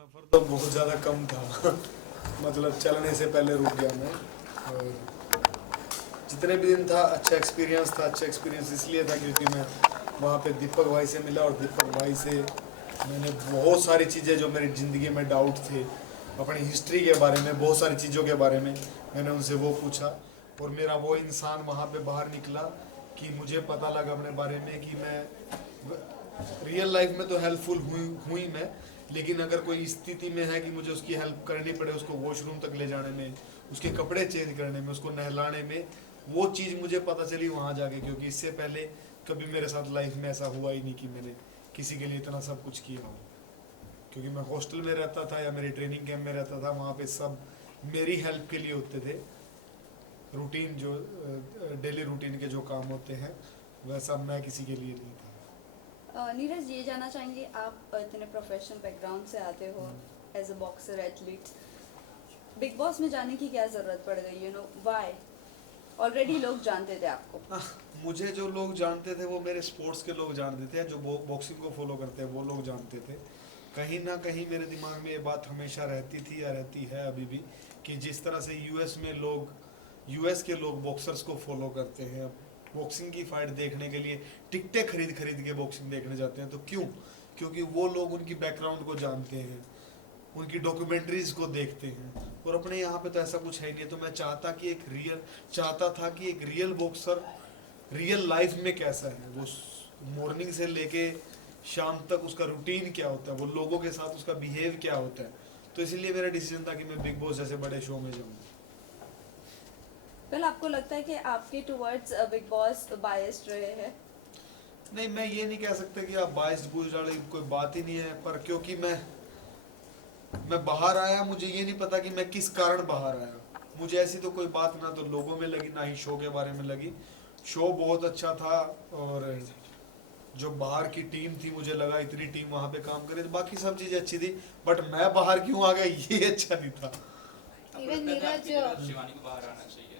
सफ़र तो बहुत ज़्यादा कम था मतलब चलने से पहले रुक गया मैं। और जितने भी दिन था अच्छा एक्सपीरियंस था। अच्छा एक्सपीरियंस इसलिए था क्योंकि मैं वहाँ पे दीपक भाई से मिला और दीपक भाई से मैंने बहुत सारी चीज़ें जो मेरी ज़िंदगी में डाउट थे अपनी हिस्ट्री के बारे में, बहुत सारी चीज़ों के बारे में मैंने उनसे वो पूछा। और मेरा वो इंसान वहाँ पे बाहर निकला कि मुझे पता लगा अपने बारे में कि मैं रियल लाइफ में तो हेल्पफुल हुई मैं, लेकिन अगर कोई स्थिति में है कि मुझे उसकी हेल्प करनी पड़े, उसको वॉशरूम तक ले जाने में, उसके कपड़े चेंज करने में, उसको नहलाने में, वो चीज़ मुझे पता चली वहाँ जाके। क्योंकि इससे पहले कभी मेरे साथ लाइफ में ऐसा हुआ ही नहीं कि मैंने किसी के लिए इतना सब कुछ किया हो। क्योंकि मैं हॉस्टल में रहता था या मेरी ट्रेनिंग कैंप में रहता था, वहाँ पे सब मेरी हेल्प के लिए होते थे। रूटीन जो डेली रूटीन के जो काम होते हैं वैसा मैं किसी के लिए नहीं था। नीरज, ये जानना चाहेंगे, आप इतने प्रोफेशनल बैकग्राउंड से आते हो, as a boxer athlete, Bigg Boss में जाने की क्या ज़रूरत पड़ गई? You know why? ऑलरेडी लोग जानते थे आपको। मुझे जो लोग जानते थे वो मेरे स्पोर्ट्स के लोग जानते थे, जो बॉक्सिंग को फॉलो करते हैं वो लोग जानते थे। कहीं ना कहीं मेरे दिमाग में ये बात हमेशा रहती थी या रहती है अभी भी कि जिस तरह से यूएस के लोग बॉक्सर्स को फॉलो करते हैं, बॉक्सिंग की फाइट देखने के लिए टिकटें खरीद खरीद के बॉक्सिंग देखने जाते हैं, तो क्यों? क्योंकि वो लोग उनकी बैकग्राउंड को जानते हैं, उनकी डॉक्यूमेंट्रीज को देखते हैं। और अपने यहाँ पे तो ऐसा कुछ है नहीं है। तो मैं चाहता था कि एक रियल बॉक्सर रियल लाइफ में कैसा है, वो मॉर्निंग से लेके शाम तक उसका रूटीन क्या होता है, वो लोगों के साथ उसका बिहेव क्या होता है। तो इसीलिए मेरा डिसीजन था कि मैं बिग बॉस जैसे बड़े शो में जाऊँ। वेल, आपको लगता है कि आपके टुवर्ड्स बिग बॉस बायस्ड रहे हैं? नहीं, मैं ये नहीं कह सकता कि आप बाइस्ड बूझ वाली कोई बात ही नहीं है, पर क्योंकि मैं बाहर आया, मुझे ये नहीं पता कि मैं किस कारण बाहर आया। मुझे ऐसी तो कोई बात ना तो लोगों में लगी ना ही शो के बारे में लगी। शो बहुत अच्छा था और जो बाहर की टीम थी मुझे लगा इतनी टीम वहाँ पे काम करे, तो बाकी सब चीज़ें अच्छी थी, बट मैं बाहर क्यों आ गया ये अच्छा नहीं था। इवन नीरज शिवानी को बाहर आना चाहिए था।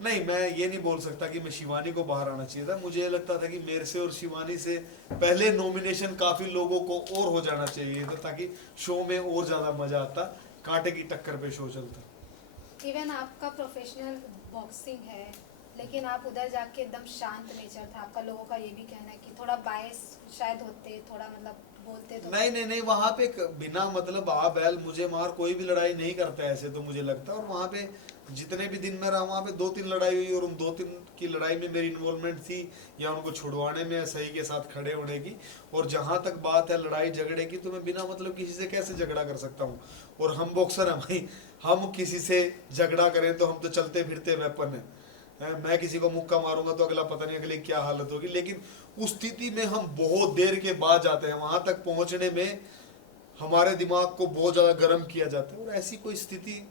नहीं, मैं ये नहीं बोल सकता कि मैं शिवानी को बाहर आना चाहिए था। मुझे ये लगता था कि मेरे से और शिवानी से पहले नॉमिनेशन काफी लोगों को और हो जाना चाहिए था, ताकि शो में और ज्यादा मजा आता, कांटे की टक्कर पे शो चलता। इवन आपका प्रोफेशनल बॉक्सिंग है, लेकिन आप उधर जाके एकदम शांत नेचर था आपका। लोगों का ये भी कहना है कि थोड़ा बायस शायद होते, थोड़ा मतलब बोलते तो नहीं, वहाँ पे बिना मतलब आ बैल मुझे मार कोई भी लड़ाई नहीं करता है ऐसे तो मुझे लगता है। और वहाँ पे जितने भी दिन में रहा वहाँ पे 2-3 लड़ाई हुई और उन 2-3 की लड़ाई में मेरी इन्वॉल्वमेंट थी या उनको छुड़वाने में सही के साथ खड़े होने की। और जहाँ तक बात है लड़ाई झगड़े की, तो मैं बिना मतलब किसी से कैसे झगड़ा कर सकता हूँ? और हम बॉक्सर हैं भाई, हम किसी से झगड़ा करें तो हम तो चलते फिरते वेपन है। मैं किसी को मुक्का मारूंगा तो अगला पता नहीं अगली क्या हालत होगी। लेकिन उस स्थिति में हम बहुत देर के बाद जाते हैं, वहां तक पहुंचने में हमारे दिमाग को बहुत ज्यादा गर्म किया जाता है। और ऐसी कोई स्थिति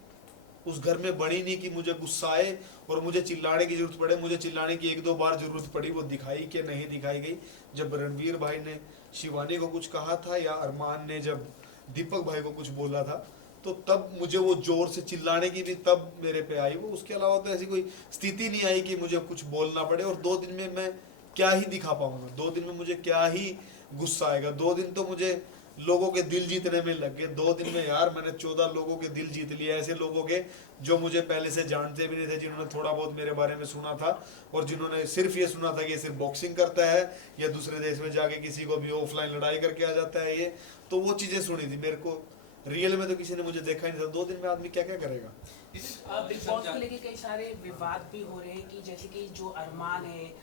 उस घर में बनी नहीं कि मुझे गुस्सा आए और मुझे चिल्लाने की जरूरत पड़े। मुझे चिल्लाने की 1-2 बार जरूरत पड़ी, वो दिखाई कि नहीं दिखाई गई। जब रणवीर भाई ने शिवानी को कुछ कहा था या अरमान ने जब दीपक भाई को कुछ बोला था, तो तब मुझे वो जोर से चिल्लाने की भी तब मेरे पे आई वो। उसके अलावा तो ऐसी कोई स्थिति नहीं आई कि मुझे कुछ बोलना पड़े। और 2 दिन में मैं क्या ही दिखा पाऊंगा, 2 दिन में मुझे क्या ही गुस्सा आएगा। 2 दिन तो मुझे लोगों के दिल जीतने में लग गए। 2 दिन में यार मैंने 14 लोगों के दिल जीत लिए, ऐसे लोगों के जो मुझे पहले से जानते भी नहीं थे, जिन्होंने थोड़ा बहुत मेरे बारे में सुना था और जिन्होंने सिर्फ ये सुना था कि ये सिर्फ बॉक्सिंग करता है या दूसरे देश में जाके किसी को भी ऑफलाइन लड़ाई करके आ जाता है। ये तो वो चीजें सुनी थी। मेरे को रियल में तो किसी ने मुझे देखा ही नहीं था। 2 दिन में आदमी क्या क्या करेगा। बिग बॉस को लेके कई सारे विवाद भी हो रहे हैं कि जैसे कि जो अरमान है,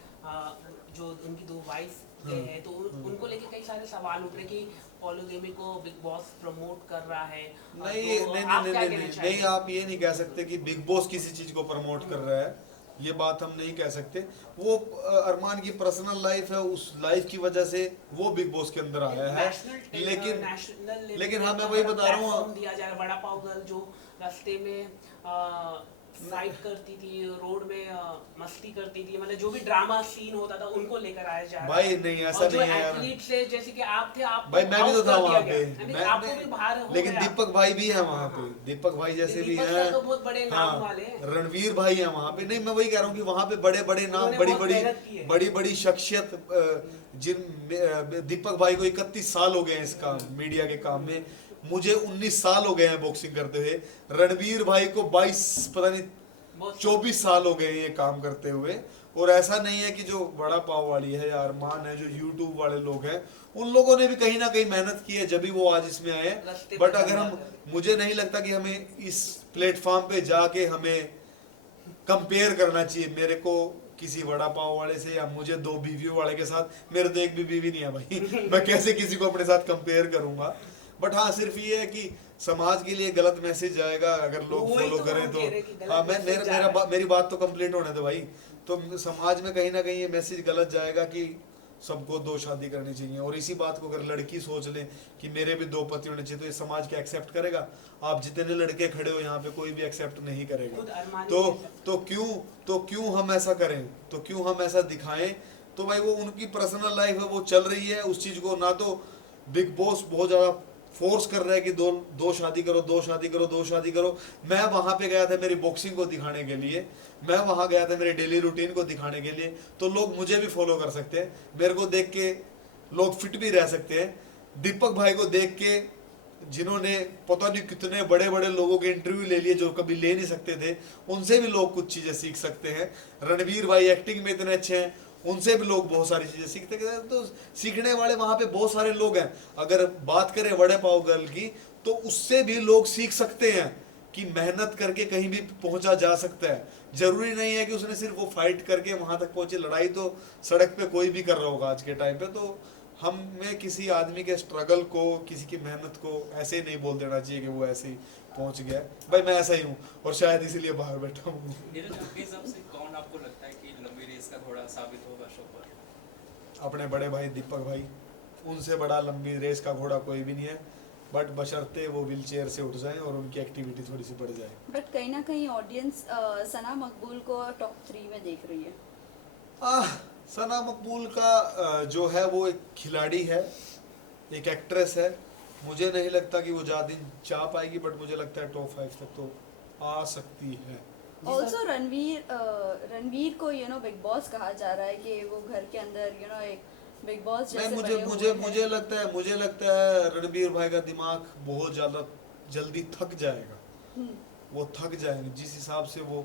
जो उनकी 2 वाइफ है, तो उनको लेके कई सारे सवाल उठ रहे कि पॉलीगैमी को बिग बॉस प्रमोट कर रहा है। नहीं, आप ये नहीं कह सकते कि बिग बॉस किसी चीज को प्रमोट कर रहा है। ये बात हम नहीं कह सकते। वो अरमान की पर्सनल लाइफ है, उस लाइफ की वजह से वो बिग बॉस के अंदर आया है। लेकिन हाँ, मैं वही बता रहा हूँ, दिया जा रहा बड़ा पाव गर्ल जो रास्ते में फाइट करती थी, रोड में मस्ती करती थी, मतलब जो भी ड्रामा सीन होता था उनको लेकर आया जा रहा है। भाई नहीं, ऐसा नहीं है यार। एथलीट से जैसे कि आप थे, आप भाई मैं भी तो था वहाँ पे, आपको भी बाहर हो लेकिन गया। दीपक भाई भी है वहाँ पे। दीपक भाई जैसे भी हैं, तो बहुत बड़े नाम वाले हैं। रणवीर भाई है वहाँ पे। नहीं, मैं वही कह रहा हूँ कि वहाँ पे बड़े बड़े नाम, बड़ी बड़ी शख्सियत, जिन दीपक भाई को 31 साल हो गए हैं इस काम मीडिया के काम में। मुझे 19 साल हो गए हैं बॉक्सिंग करते हुए, रणवीर भाई को 22 पता नहीं बहुत 24 साल हो गए हैं ये काम करते हुए। और ऐसा नहीं है कि जो बड़ा पाव वाली है या अरमान है, जो यूट्यूब वाले लोग हैं, उन लोगों ने भी कहीं ना कहीं मेहनत की है जब भी वो आज इसमें आए हैं। रास्ते बट पे अगर हम, मुझे नहीं लगता कि हमें इस प्लेटफॉर्म पे जाके हमें कंपेयर करना चाहिए मेरे को किसी वड़ा पाव वाले से, या मुझे 2 बीवियों वाले के साथ। मेरे तो एक भी बीवी नहीं है भाई मैं कैसे किसी को अपने साथ कंपेयर करूंगा। बट हाँ, सिर्फ ये है कि समाज के लिए गलत मैसेज जाएगा अगर लोग वही फॉलो तो करें हम तो। कह रहे हैं कि गलत हाँ, मैसेज जा रहा है। मेरी बात तो कंप्लीट होने दो भाई। तो समाज में कहीं ना कहीं ये मैसेज गलत जाएगा कि सबको 2 शादी करनी चाहिए, और इसी बात को अगर लड़की सोच ले कि मेरे भी 2 पति होने चाहिए, तो ये समाज क्या एक्सेप्ट करेगा? आप जितने लड़के खड़े हो यहाँ पे कोई भी एक्सेप्ट नहीं खुद करेगा। अरमान तो क्यों हम ऐसा करें, तो क्यों हम ऐसा दिखाएं? तो भाई वो उनकी पर्सनल लाइफ है, वो चल रही है उस चीज को। ना तो बिग बॉस बहुत ज्यादा फोर्स कर रहा है कि दो शादी करो, 2 शादी करो, 2 शादी करो। मैं वहां पे गया था मेरी बॉक्सिंग को दिखाने के लिए, मैं वहां गया था मेरे डेली रूटीन को दिखाने के लिए। तो लोग मुझे भी फॉलो कर सकते हैं, मेरे को देख के लोग फिट भी रह सकते हैं। दीपक भाई को देख के, जिन्होंने पता नहीं कितने बड़े बड़े लोगों के इंटरव्यू ले लिए जो कभी ले नहीं सकते थे, उनसे भी लोग कुछ चीजें सीख सकते हैं। रणवीर भाई एक्टिंग में इतने अच्छे हैं, उनसे भी लोग बहुत सारी चीजें सीखते हैं। तो सीखने वाले वहां पे बहुत सारे लोग हैं। अगर बात करें वड़े पाव गर्ल की, तो उससे भी लोग सीख सकते हैं कि मेहनत करके कहीं भी पहुंचा जा सकता है। जरूरी नहीं है कि उसने सिर्फ वो फाइट करके वहां तक पहुंचे। लड़ाई तो सड़क पे कोई भी कर रहा होगा आज के टाइम पे। तो हमें किसी आदमी के स्ट्रगल को, किसी की मेहनत को ऐसे ही नहीं बोल देना चाहिए कि वो ऐसे ही पहुंच गया। भाई मैं ऐसा ही हूँ, और शायद इसीलिए बाहर बैठा हूँ। नीरज, आपके हिसाब से कौन आपको लगता है कि लंबी रेस का घोड़ा साबित होगा शो पर? अपने बड़े भाई दीपक भाई, उनसे बड़ा लंबी रेस का घोड़ा कोई भी नहीं है। बट बशर्ते वो व्हील चेयर से उठ जाएं और उनकी एक्टिविटी थोड़ी सी बढ़ जाए। बट कहीं ना कहीं ऑडियंस सना मकबूल को टॉप 3 में देख रही है। सना मकबूल का जो है वो एक खिलाड़ी है, एक एक्ट्रेस है। मुझे नहीं लगता कि वो ज़्यादा दिन जा पाएगी, बट मुझे लगता है टॉप 5 तक तो आ सकती है। ऑल्सो रणवीर को बिग बॉस कहा जा रहा है कि वो घर के अंदर एक बिग बॉस नहीं, जैसे बने हुए हैं। मुझे लगता है रणबीर भाई का दिमाग बहुत ज़्यादा जल्दी थक जाएगा। वो थक जाएंगे जिस हिसाब से वो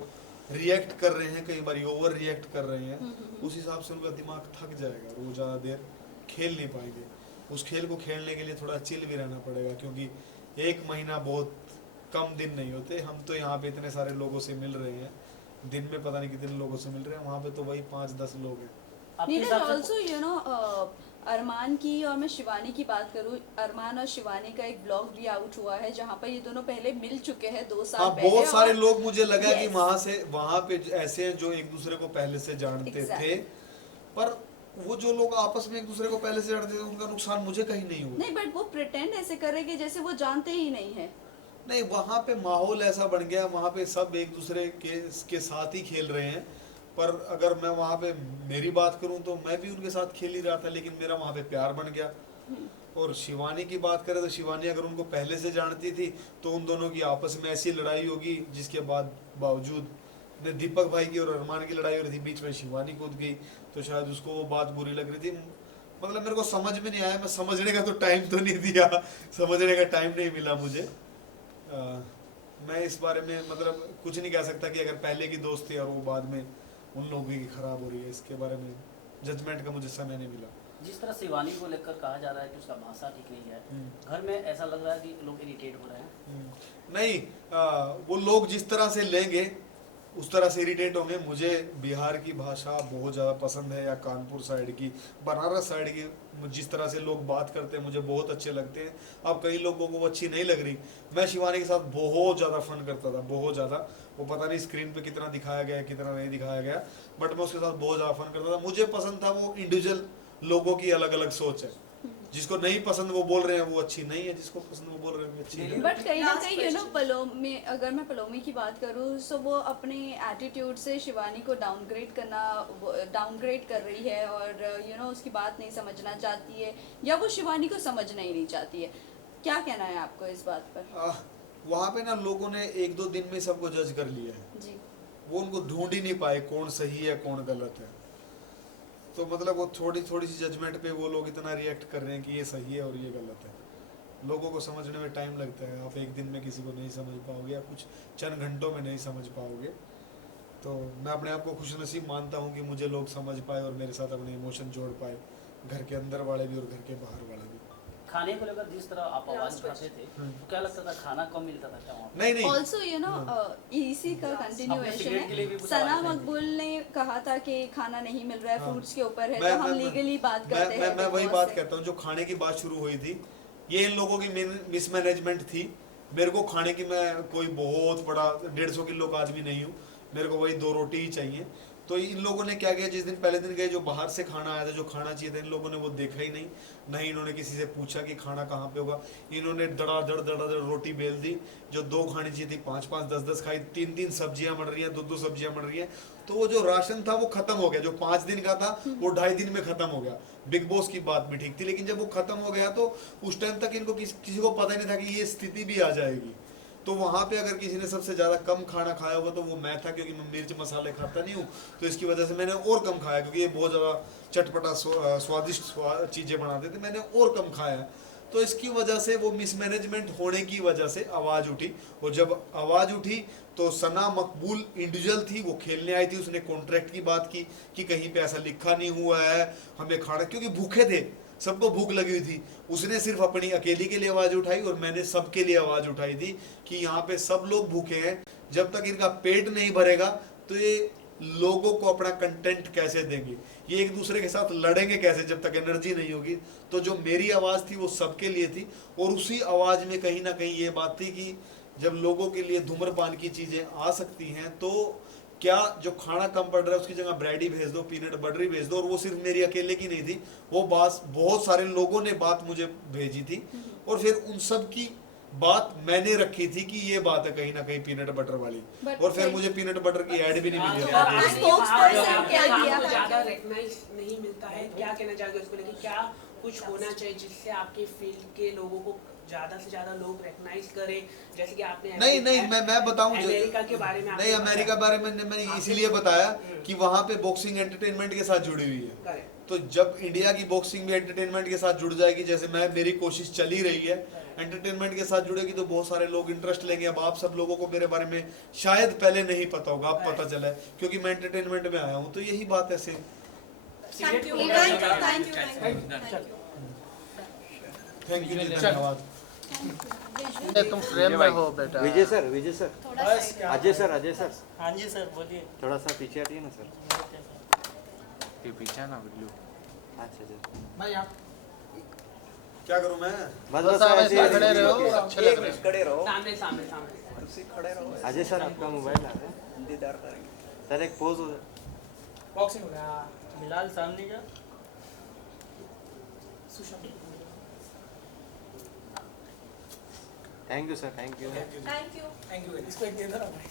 रिएक्ट कर रहे हैं, कई बार ओवर रिएक्ट कर रहे हैं, उस हिसाब से उनका दिमाग थक जाएगा और वो ज़्यादा देर खेल नहीं पाएंगे। उस खेल को खेलने के लिए थोड़ा चिल भी रहना पड़ेगा, क्योंकि 1 महीना बहुत कम दिन नहीं होते। हम तो यहाँ पे इतने सारे लोगों से मिल रहे हैं, दिन में पता नहीं कितने लोगों से मिल रहे हैं, वहाँ पे तो वही 5-10 लोग हैं। नीरज, ऑल्सो अरमान की और मैं शिवानी की बात करूं, अरमान और शिवानी का एक ब्लॉग भी आउट हुआ है जहां पर ये दोनों पहले मिल चुके हैं 2 साल हाँ, पहले। बहुत सारे और लोग मुझे लगा कि Yes. वहां पे ऐसे हैं जो एक दूसरे को पहले से जानते Exactly. थे। पर वो जो लोग आपस में एक दूसरे को पहले से जानते थे, उनका नुकसान मुझे कहीं नहीं हुआ। नहीं, बट वो प्रिटेंड ऐसे कर रहे कि जैसे वो जानते ही नहीं है। नहीं, वहां पे माहौल ऐसा बन गया, वहां पे सब एक दूसरे के साथ ही खेल रहे हैं। पर अगर मैं वहां पे मेरी बात करूं तो मैं भी उनके साथ खेल ही रहा था, लेकिन मेरा वहां पे प्यार बन गया। और शिवानी की बात करें तो शिवानी अगर उनको पहले से जानती थी तो उन दोनों की आपस में ऐसी लड़ाई होगी जिसके बावजूद दीपक भाई की और अरमान की लड़ाई हो रही थी, बीच में शिवानी कूद गई, तो शायद उसको वो बात बुरी लग रही थी। मतलब मेरे को समझ में नहीं आया, मैं समझने का तो टाइम तो नहीं दिया, समझने का टाइम नहीं मिला मुझे। मैं इस बारे में मतलब कुछ नहीं कह सकता कि अगर पहले की दोस्ती और वो बाद में उन लोगों की खराब हो रही है, इसके बारे में जजमेंट का मुझे समय नहीं मिला। जिस तरह शिवानी को लेकर कहा जा रहा है कि उसका भाषा ठीक नहीं है, घर में ऐसा लग रहा है कि लोग इरिटेट हो रहे हैं। नहीं, वो लोग जिस तरह से लेंगे उस तरह से इरिटेट होंगे। मुझे बिहार की भाषा बहुत ज़्यादा पसंद है, या कानपुर साइड की, बनारस साइड की जिस तरह से लोग बात करते हैं मुझे बहुत अच्छे लगते हैं। अब कई लोगों को वो अच्छी नहीं लग रही। मैं शिवानी के साथ बहुत ज़्यादा फन करता था, बहुत ज़्यादा। वो पता नहीं स्क्रीन पे कितना दिखाया गया कितना नहीं दिखाया गया, बट मैं उसके साथ बहुत ज़्यादा फन करता था। मुझे पसंद था वो इंडिविजुअल लोगों की अलग अलग सोच है। जिसको नहीं पसंद वो बोल रहे हैं वो अच्छी नहीं है, जिसको पसंद वो बोल रहे हैं वो अच्छी है। बट कहीं ना कहीं पलोमी, अगर मैं पलोमी की बात करूँ तो वो अपने एटीट्यूड से शिवानी को डाउनग्रेड कर रही है, और उसकी बात नहीं समझना चाहती है, या वो शिवानी को समझना ही नहीं चाहती है। क्या कहना है आपको इस बात पर? वहाँ पे ना लोगों ने 1-2 दिन में सबको जज कर लिया है जी। वो उनको ढूंढ ही नहीं पाए कौन सही है कौन गलत है। तो मतलब वो थोड़ी सी जजमेंट पे वो लोग इतना रिएक्ट कर रहे हैं कि ये सही है और ये गलत है। लोगों को समझने में टाइम लगता है। आप एक दिन में किसी को नहीं समझ पाओगे या कुछ चंद घंटों में नहीं समझ पाओगे। तो मैं अपने आप को खुशनसीब मानता हूँ कि मुझे लोग समझ पाए और मेरे साथ अपने इमोशन जोड़ पाए, घर के अंदर वाले भी और घर के बाहर वाले भी। खाने को लेकर जिस तरह आप आवाज उठाते थे तो क्या लगता था खाना कम मिलता था क्या वहाँ पे? नहीं ऑल्सो यू नो इसी का कंटिन्यूएशन सिगरेट के लिए भी है। कुछ सना आवाज नहीं मकबूल ने कहा था कि खाना नहीं मिल रहा है, हाँ। फ्रूट्स के ऊपर है, मैं- तो हम मैं- लीगली बात करते हैं। मैं Big वही Boss बात से। कहता हूँ, जो खाने की बात शुरू हुई थी ये इन लोगों की मिसमैनेजमेंट थी। मेरे को खाने की, मैं कोई बहुत बड़ा 150 किलो का आदमी नहीं हूँ, मेरे को वही 2 रोटी ही चाहिए। तो इन लोगों ने क्या किया, जिस दिन पहले दिन गए जो बाहर से खाना आया था, जो खाना चाहिए था, इन लोगों ने वो देखा ही नहीं, नहीं इन्होंने किसी से पूछा कि खाना कहाँ पे होगा। इन्होंने दड़ा रोटी बेल दी, जो 2 खानी चाहिए थी 5-5 10-10 खाई, 3-3 सब्जियां बन रही हैं, 2-2 सब्जियां बन रही हैं। तो वो जो राशन था वो खत्म हो गया, जो 5 दिन का था वो 2.5 दिन में खत्म हो गया। बिग बॉस की बात भी ठीक थी, लेकिन जब वो खत्म हो गया तो उस टाइम तक इनको किसी को पता ही नहीं था कि ये स्थिति भी आ जाएगी। तो वहाँ पे अगर किसी ने सबसे ज़्यादा कम खाना खाया होगा तो वो मैं था, क्योंकि मैं मिर्च मसाले खाता नहीं हूँ, तो इसकी वजह से मैंने और कम खाया, क्योंकि ये बहुत ज़्यादा चटपटा स्वादिष्ट चीज़ें बनाते थे, मैंने और कम खाया। तो इसकी वजह से वो मिसमैनेजमेंट होने की वजह से आवाज़ उठी, और जब आवाज़ उठी तो सना मकबूल इंडिविजुअल थी, वो खेलने आई थी, उसने कॉन्ट्रैक्ट की बात की कि कहीं पे ऐसा लिखा नहीं हुआ है हमें खाना, क्योंकि भूखे थे, सबको भूख लगी हुई थी। उसने सिर्फ अपनी अकेली के लिए आवाज़ उठाई और मैंने सबके लिए आवाज़ उठाई थी कि यहाँ पे सब लोग भूखे हैं, जब तक इनका पेट नहीं भरेगा तो ये लोगों को अपना कंटेंट कैसे देंगे, ये एक दूसरे के साथ लड़ेंगे कैसे जब तक एनर्जी नहीं होगी। तो जो मेरी आवाज़ थी वो सबके लिए थी, और उसी आवाज़ में कहीं ना कहीं ये बात थी कि जब लोगों के लिए धूम्रपान की चीज़ें आ सकती हैं तो क्या जो खाना कम पड़ रहा है उसकी जगह ब्रेड ही भेज दो, पीनट बटर ही भेज दो। और वो सिर्फ मेरी अकेले की नहीं थी, वो बात बहुत सारे लोगों ने बात मुझे भेजी थी, और फिर उन सब की बात मैंने रखी थी कि ये बात है कहीं ना कहीं पीनट बटर वाली, But और फिर फिर- मुझे पीनट बटर की ऐड भी नहीं मिली। तो आपने spokesperson क्या किया? आपको ज्यादा रिकॉग्नाइज नहीं मिलता है, क्या कहना चाहोगे उसको लेके? क्या कुछ होना चाहिए जिससे आपके फील्ड के लोगों को ज्यादा से ज्यादा लोग रिकॉग्नाइज करें, जैसे कि आपने नहीं मैं बताऊं अमेरिका के बारे में नहीं, अमेरिका के बारे में मैंने इसीलिए बताया कि वहाँ पे बॉक्सिंग एंटरटेनमेंट के साथ जुड़ी हुई है। करेक्ट। तो जब इंडिया की बॉक्सिंग भी एंटरटेनमेंट के साथ जुड़ जाएगी, जैसे मेरी कोशिश चली रही है, एंटरटेनमेंट के साथ जुड़ेगी तो बहुत सारे लोग इंटरेस्ट लेंगे। अब आप सब लोगों को मेरे बारे में शायद पहले नहीं पता होगा, अब पता चला है क्योंकि मैं एंटरटेनमेंट में आया हूँ। तो यही बात है same. Thank you. Thank you जी, धन्यवाद। तुम फ्रेम में हो बेटा। विजय सर थोड़ा साइड अजय सर हाँ जी सर बोलिए। थोड़ा सा पीछे हटिए ना सर। ये पीछे ना बिल्लू। अच्छा सर, भाई आप क्या करूँ मैं? बस आप ऐसे ऐसे खड़े रहो, अच्छे लग रहे हो। खड़े रहो। सामने सामने सामने अजय सर आपका मोबाइल आ रहा है, दीदार करेंगे सर, एक पोज हो जाए। बॉक्सिंग हो गया। बिलाल सामने जा। Thank you sir, thank you. Thank you. इसको एक दे दो ना भाई।